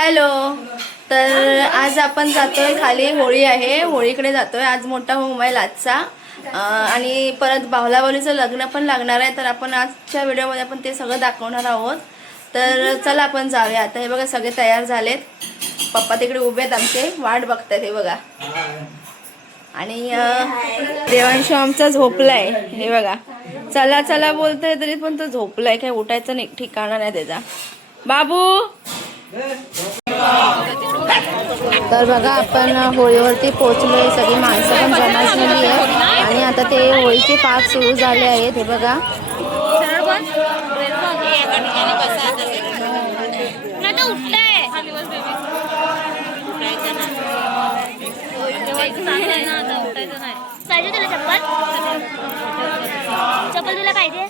Hello. तर आज आपण जातोय खाली, होळी आहे, होळीकडे जातोय. आज मोठा होम आहे लाचचा आणि परत बाहुलाबाहुलीचं लग्न पण लागणार आहे. तर आपण आजच्या व्हिडिओमध्ये आपण ते सगळं दाखवणार आहोत. तर चला आपण जाऊया. आता हे बघा सगळे तयार झालेत. पप्पा तिकडे उभे आहेत, आमचे वाट बघतायत हे बघा. आणि देवांश आमचा झोपलाय हे बघा. चला चला बोलतोय तरी पण तो झोपलाय, काय उठायचं नाही ठिकाणा नाही त्याचा. बाबू. तर बघा आपण होळीवरती पोहोचलोय. सगळी माणसं पण जमा झाली आहे आणि आता ते होळीचे पाक सुरू झाले आहेत हे बघा. चप्पल तुला पाहिजे?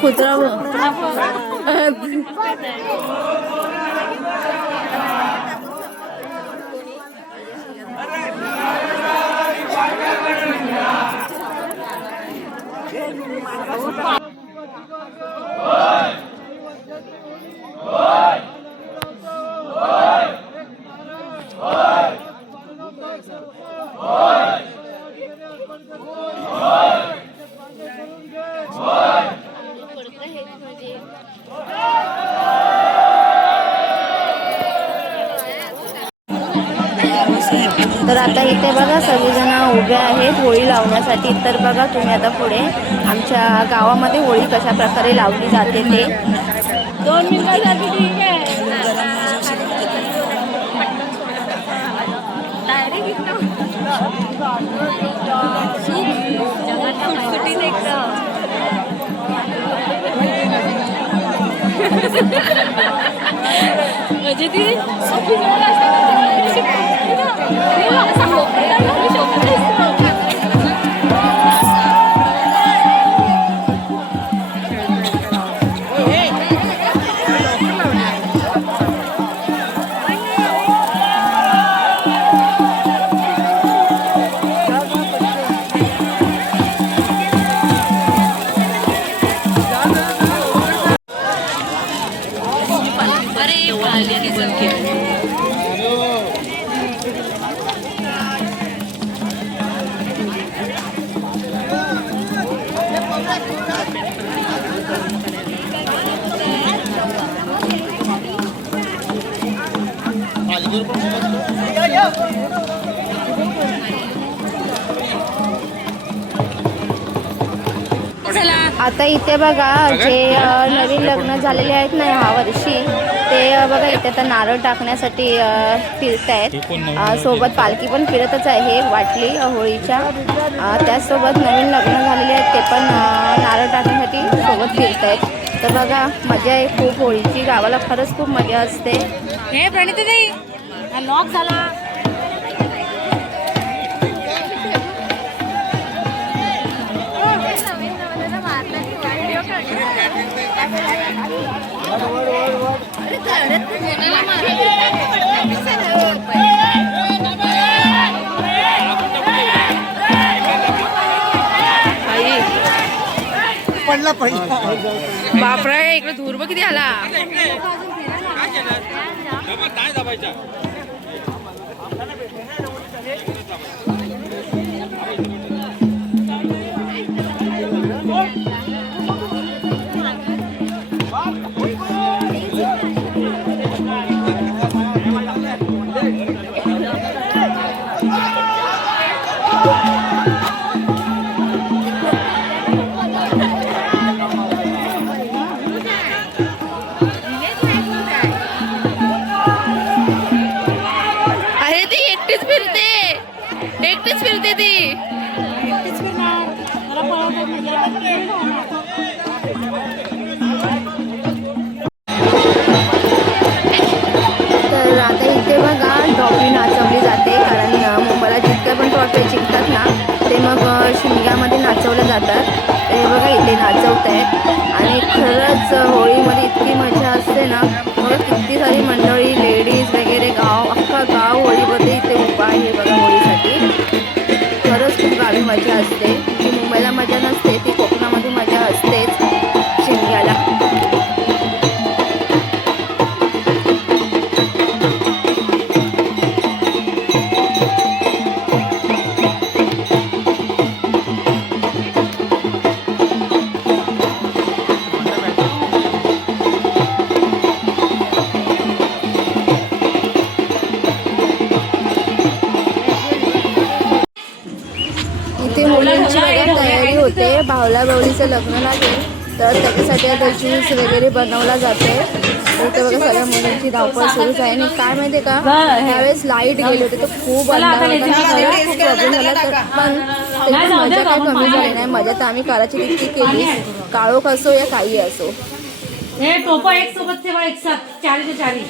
कुत्रा तर आता इथे बघा सगळेजण उभे आहेत होळी लावण्यासाठी. तर बघा तुम्ही आता पुढे आमच्या गावामध्ये होळी कशा प्रकारे लावली जाते ते. 2 मिनिटासाठी ठीक आहे. म्हणजे ती आता इथे बघा जे नवीन लग्न झालेले आहेत ना ह्या वर्षी, ते बघा इथे आता नारळ टाकण्यासाठी फिरतायत. सोबत पालखी पण फिरतच आहे वाटली होळीच्या. त्याचसोबत नवीन लग्न झालेले आहेत ते पण नारळ टाकण्यासाठी सोबत फिरतायत. तर बघा मजा आहे खूप होळीची. गावाला खरंच खूप मजा असते. हे प्रणिती लॉक झाला. पडला पहिला. बापरे इकडे धूर बघ किती आला. एकटीच फिरते ती. तर आता इथे बघा ट्रॉफी नाचवली जाते, कारण मुंबईला जितक्या पण ट्रॉफी जिंकतात ना ते मग शिमग्यामध्ये नाचवलं जातं. मजा असते. ती मुंबईला मजा नसते, ती कोकणामध्ये मजा असतेच शिमग्याला. इथे मुलींची बघा तयारी होते. भावला भावलीचं लग्न लागेल तर त्याच्यासाठी आता ज्यूस वगैरे बनवला जातोय. इथे बघा सगळ्या मुलींची धावपळ सुरूच आहे. आणि काय माहिती का, त्यावेळेस लाईट गेली होती तर खूप अंधार होता. खरंच खूप प्रॉब्लेम झाला. तर पण त्याची मजा काय कमी झाली नाही. मजा तर आम्ही करायची तितकी केली, काळोख असो या काही असो. हे टोपा एक सोबत ठेवा, एक साथ चारी ते चारी.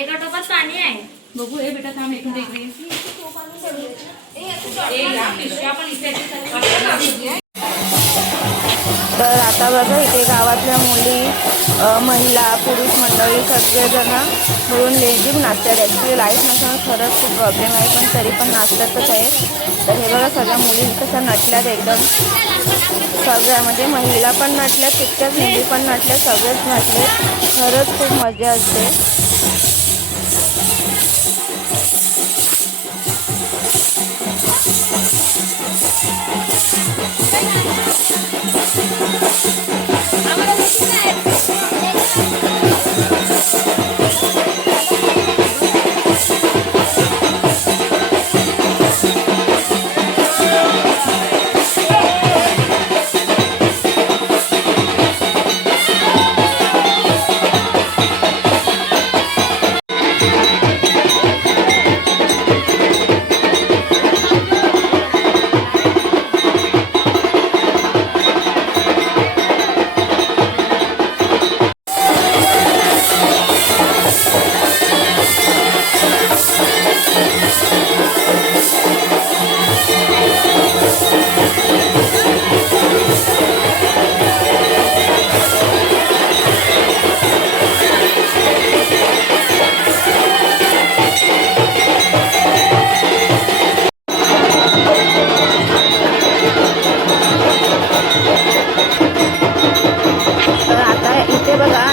एका टोपात पाणी आहे. बघू हे बेटा थांब इकडे इकडे. तर आता बघा इथे गावातल्या मुली, महिला, पुरुष मंडळी सगळेजण मिळून लेझिम नाचतात. ॲक्च्युली लाईट नसणं खरंच खूप प्रॉब्लेम आहे, पण तरी पण नाचतातच आहेत. तर हे बघा सगळ्या मुली कसं नटल्यात एकदम. सगळ्या म्हणजे महिला पण नटल्यात, तितक्याच मुली पण नटल्यात, सगळेच नटले. खरंच खूप मजा असते.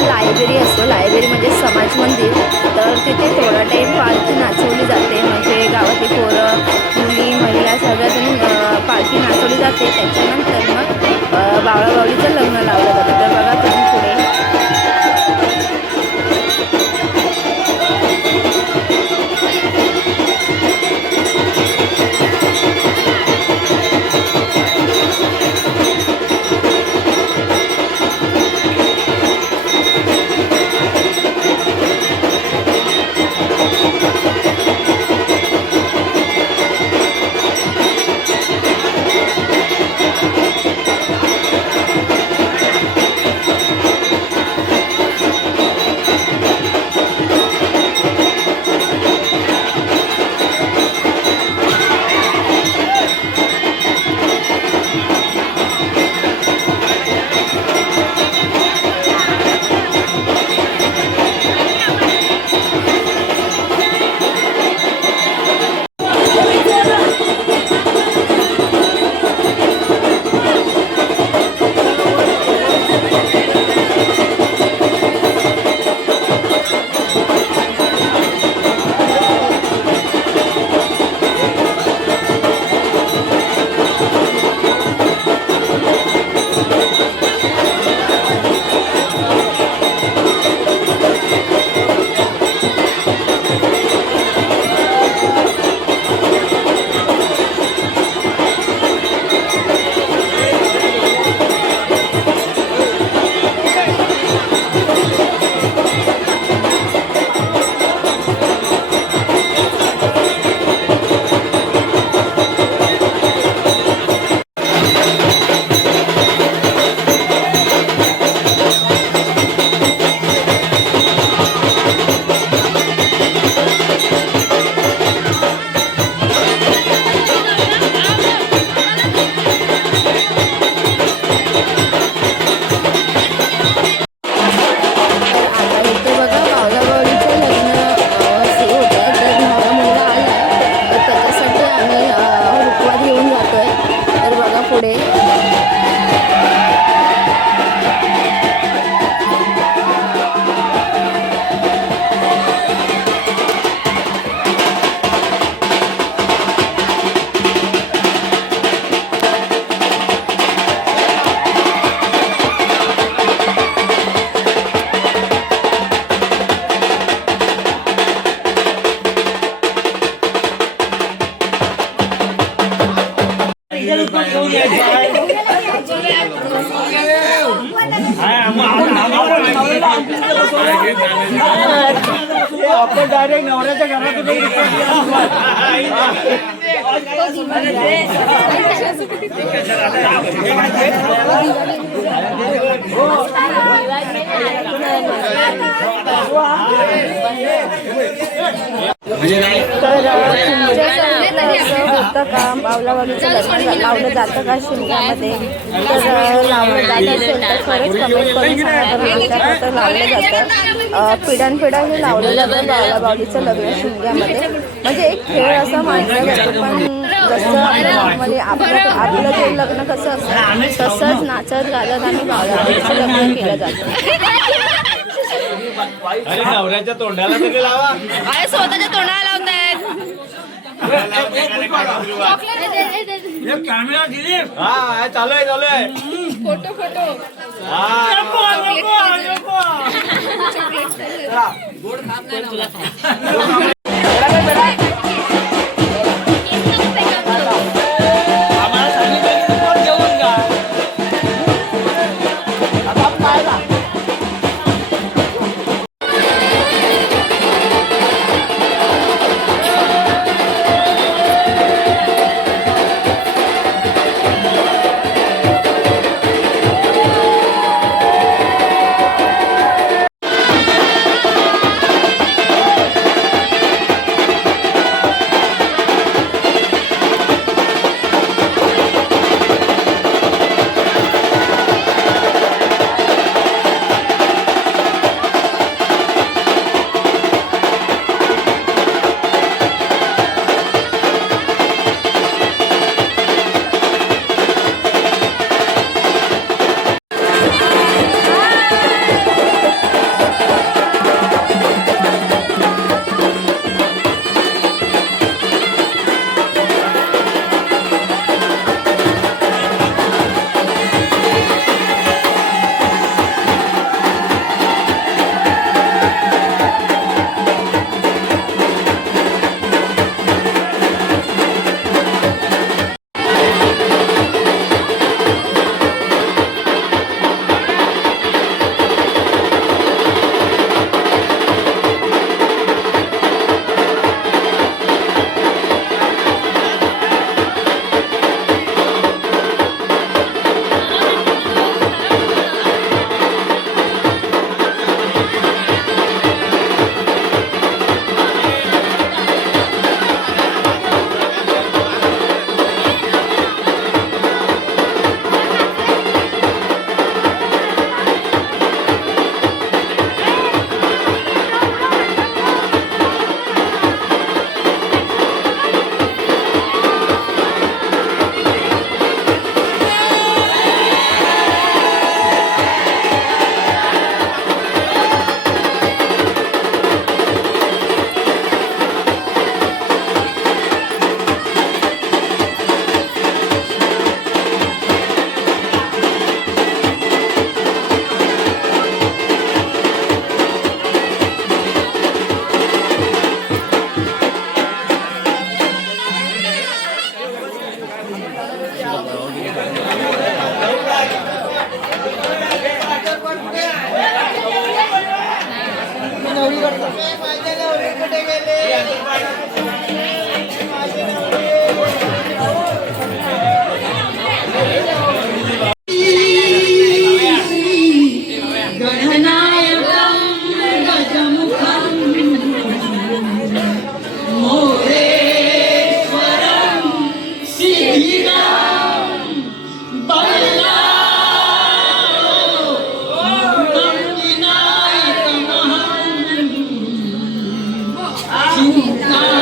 लायब्ररी असतो, लायब्ररी म्हणजे समाज मंदिर. तर तिथे थोडा टाईम पालखी नाचवली जाते. म्हणजे गावातली पोरं, मुली, महिला सगळ्याजणी पालखी नाचवली जाते. त्याच्यानंतर मग बावळा बावलीचं लग्न लावलं जातं. तर बघा तुम्ही पुढे पुढे. आपण डायरेक्ट नवऱ्याच्या घरात होतं का बावलावाडीचं लग्न लावलं जातं का शिमग्यामध्ये? तर लावलं जात असेल तर खरंच कमेंट करून सांगा. तर आमच्याकडं लावलं जातं, पिढ्यानपिढ्या हे लावलं जातं बावलावाडीचं लग्न शिमग्यामध्ये. म्हणजे एक खेळ असं मानलं जातं, पण जसं नॉर्मली आपलं जे लग्न कसं असतं तसंच नाचत गाजत आणि बावलावाडीचं लग्न केलं जातं. नवऱ्याच्या तोंडाला तरी लावा. अरे स्वतःच्या तोंडाला लावतायत. कॅमेरा दिली. हा चालू आहे. फोटो Cinta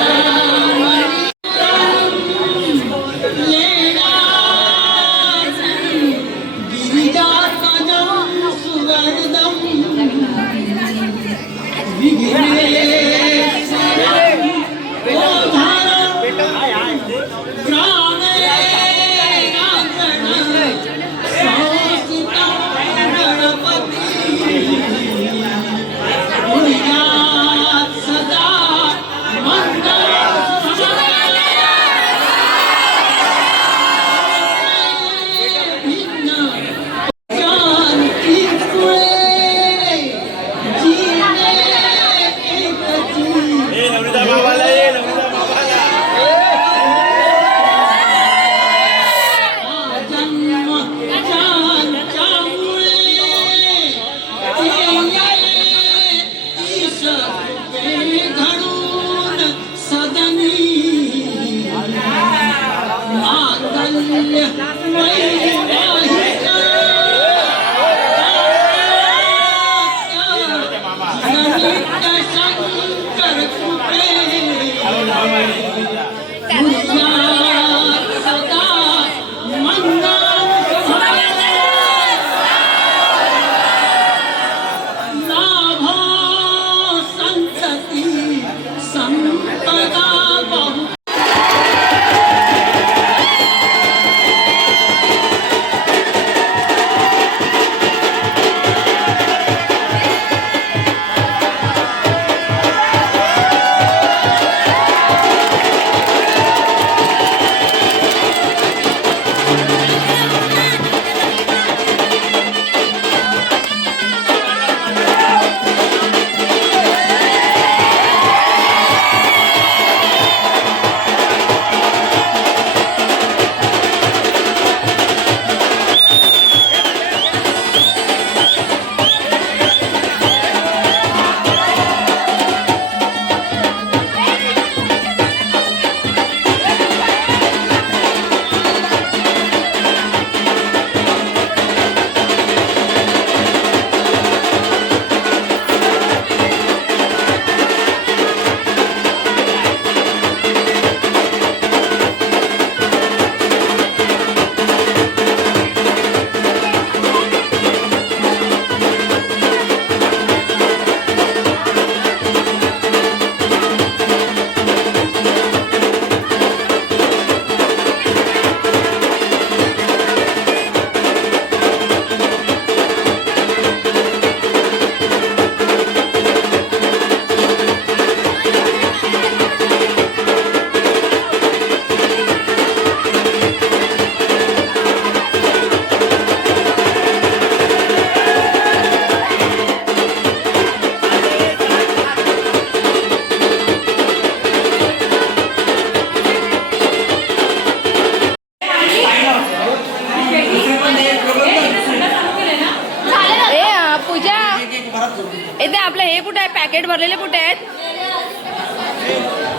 इथे आपलं हे कुठे आहे पॅकेट भरलेले कुठे आहेत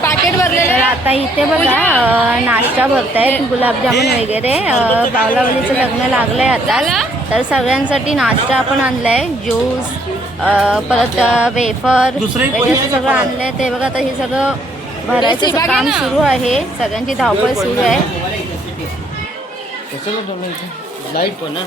पॅकेट भरलेले तर आता इथे बघा नाश्ता भरतायत गुलाबजामुन वगैरे बावलावलीचं लग्न लागलंय आता तर सगळ्यांसाठी नाश्ता आपण आणलाय ज्यूस परत वेफर वगैरे सगळं आणलंय ते बघा आता हे सगळं भरायचं काम सुरू आहे सगळ्यांची धावपळ सुरू आहे लाईट पण ना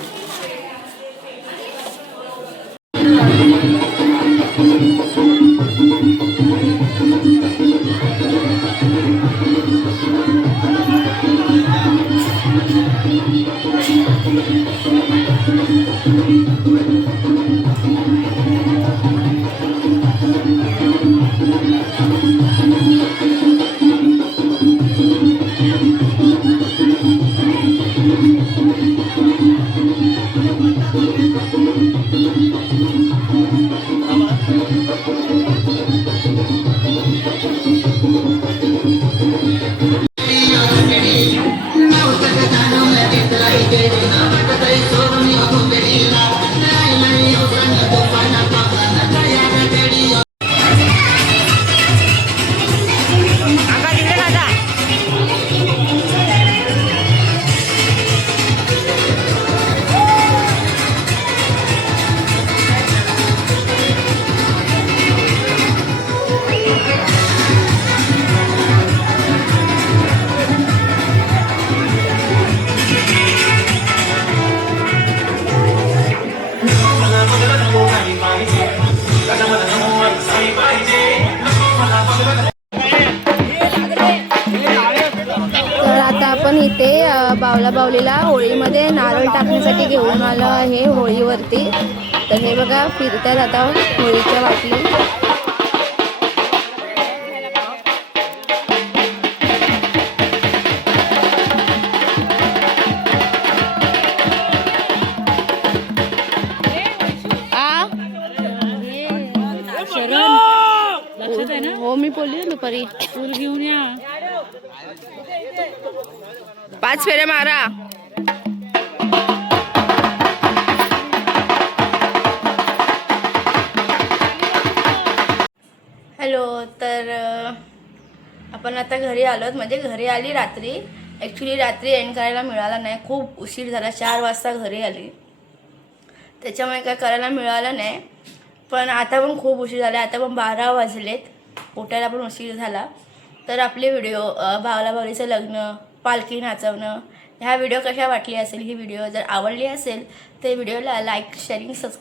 इथे बावला बावलीला होळीमध्ये नारळ टाकण्यासाठी घेऊन आलं आहे होळीवरती तर हे बघा फिरतात आता होळीच्या वाटली हो मी बोलली दुपारी फुल घेऊन या 5 फेऱ्या मारा हॅलो तर आपण आता घरी आलोत म्हणजे घरी आली रात्री ॲक्च्युली रात्री एंड करायला मिळाला नाही, खूप उशीर झाला, 4 वाजता घरी आली, त्याच्यामुळे काय करायला मिळालं नाही. पण आता पण खूप उशीर झाला, आता पण 12 वाजलेत, उठायला पण उशीर झाला. तर आपले व्हिडिओ भावला भावलीचं लग्न, पालखी नाचवणं, ह्या व्हिडिओ कशा वाटली असेल, ही व्हिडिओ जर आवडली असेल तर व्हिडिओला लाईक, शेअरिंग, सबस्क्राईब